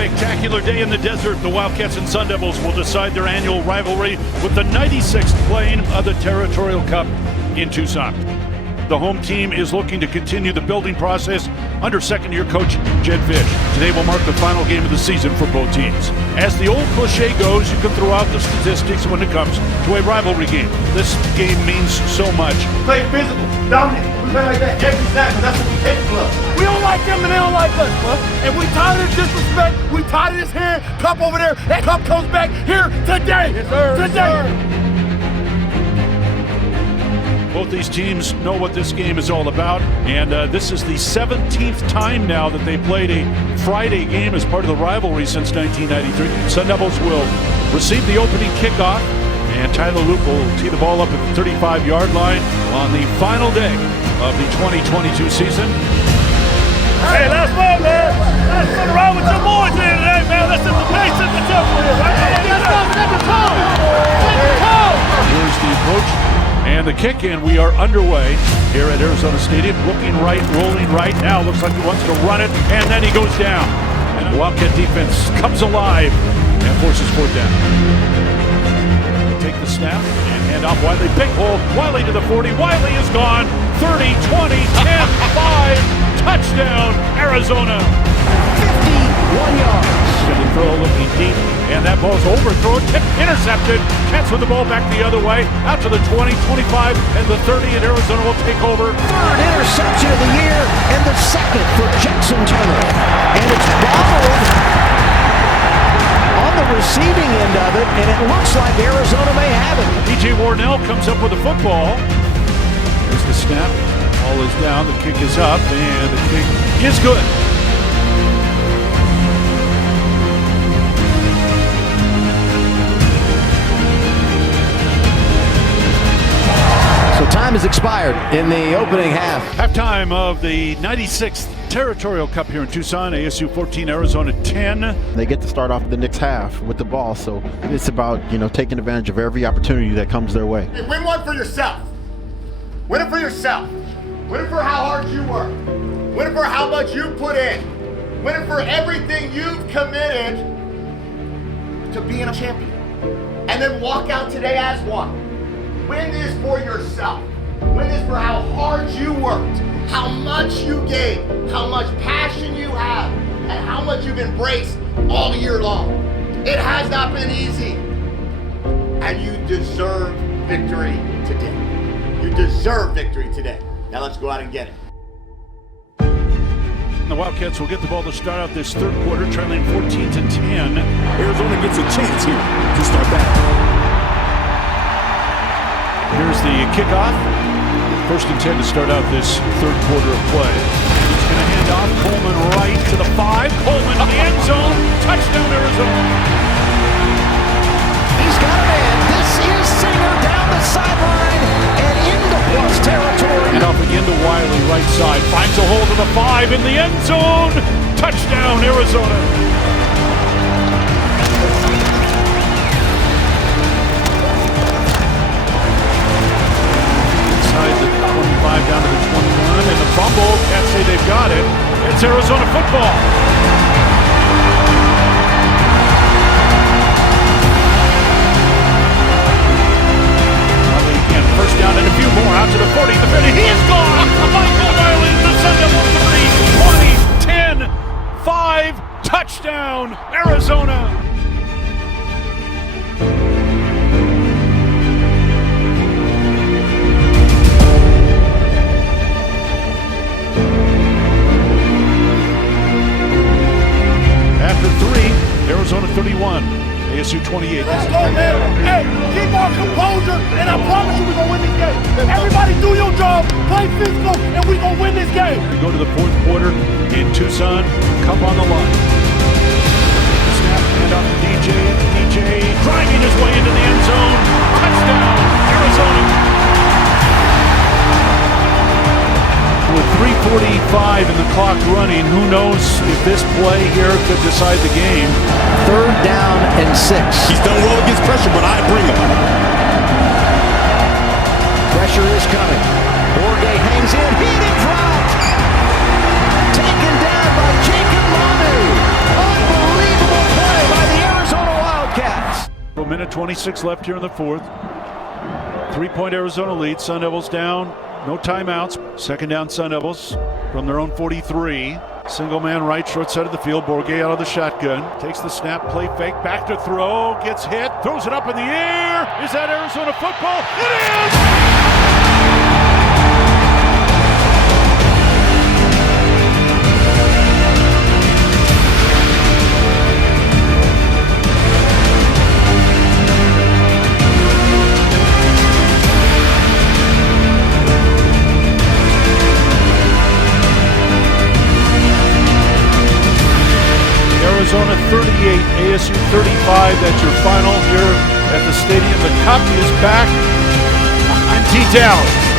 spectacular day in the desert. The Wildcats and Sun Devils will decide their annual rivalry with the 96th playing of the Territorial Cup in Tucson. The home team is looking to continue the building process under second-year coach Jed Fish. Today will mark the final game of the season for both teams. As the old cliche goes, you can throw out the statistics when it comes to a rivalry game. This game means so much. Play physical, dominant. We play like that every snap, and that's what we capable of. We don't like them, and they don't like us, bro. And we tired of disrespect. We tired of this hand cup over there. That cup comes back here today. Yes, sir. Today. Yes, sir. Both these teams know what this game is all about, and this is the 17th time now that they played a Friday game as part of the rivalry since 1993. Sun Devils will receive the opening kickoff, and Tyler Loop will tee the ball up at the 35-yard line on the final day of the 2022 season. Hey, let's go, man. Let's sit around with your boys here today, man. Let's set the pace, set the tempo here, right? Let's go, set the tone. Set the tone. Here's the approach. And the kick in, we are underway here at Arizona Stadium. Looking right, rolling right now. Looks like he wants to run it, and then he goes down. And the Wildcat defense comes alive and forces fourth down. Take the snap and hand off Wiley. Big hole. Wiley to the 40. Wiley is gone. 30, 20, 10, 5. Touchdown, Arizona. 51 yards. Going to throw, looking deep, and that ball's overthrown, tipped, intercepted. Cats with the ball back the other way, out to the 20, 25, and the 30, and Arizona will take over. Third interception of the year, and the second for Jackson Turner. And it's bobbled on the receiving end of it, and it looks like Arizona may have it. DJ Warnell comes up with the football. There's the snap. Ball is down, the kick is up, and the kick is good. So time has expired in the opening half. Halftime of the 96th Territorial Cup here in Tucson. ASU 14, Arizona 10. They get to start off the next half with the ball, so it's about, taking advantage of every opportunity that comes their way. Hey, win one for yourself. Win it for yourself. Win it for how hard you work. Win it for how much you put in. Win it for everything you've committed to being a champion. And then walk out today as one. Win this for yourself. Win this for how hard you worked, how much you gave, how much passion you have, and how much you've embraced all year long. It has not been easy. And you deserve victory today. You deserve victory today. Now let's go out and get it. The Wildcats will get the ball to start out this third quarter, trailing 14-10. Arizona gets a chance here to start back. Here's the kickoff. First and 10 to start out this third quarter of play. He's going to hand off. Coleman right to the 5. Coleman in the end zone. Touchdown, Arizona. He's got a man. This is Singer down the sideline and into plus territory. And off again to Wiley, right side. Finds a hole to the 5 in the end zone. Touchdown, Arizona. The 25 down to the 21, and the fumble. Can't say they've got it. It's Arizona football. Again, first down and a few more. Out to the 40, the 50. He is gone. Michael Wiley, the Sun Devils 3, 20, 10, 5. Touchdown, Arizona. Arizona 31, ASU 28. Let's go, man. Hey, keep our composure, and I promise you we're going to win this game. Everybody do your job, play physical, and we're going to win this game. We go to the fourth quarter in Tucson, cup on the line. Snap, hand off to DJ. DJ driving his way into the end zone. Touchdown, Arizona. With 3:45 in the clock running, who knows if this play here could decide the game. Third down and 6. He's done well against pressure, but I bring him. Pressure is coming. Jorge hangs in, hit and dropped. Taken down by Jacob Manu. Unbelievable. minute 26 left here in the fourth. 3-point Arizona lead. Sun Devils down. No timeouts. Second down Sun Devils from their own 43. Single man right, short side of the field. Bourget out of the shotgun. Takes the snap, play fake, back to throw. Gets hit, throws it up in the air. Is that Arizona football? It is! Arizona 38, ASU 35. That's your final here at the stadium. The Cup is back in T-Town.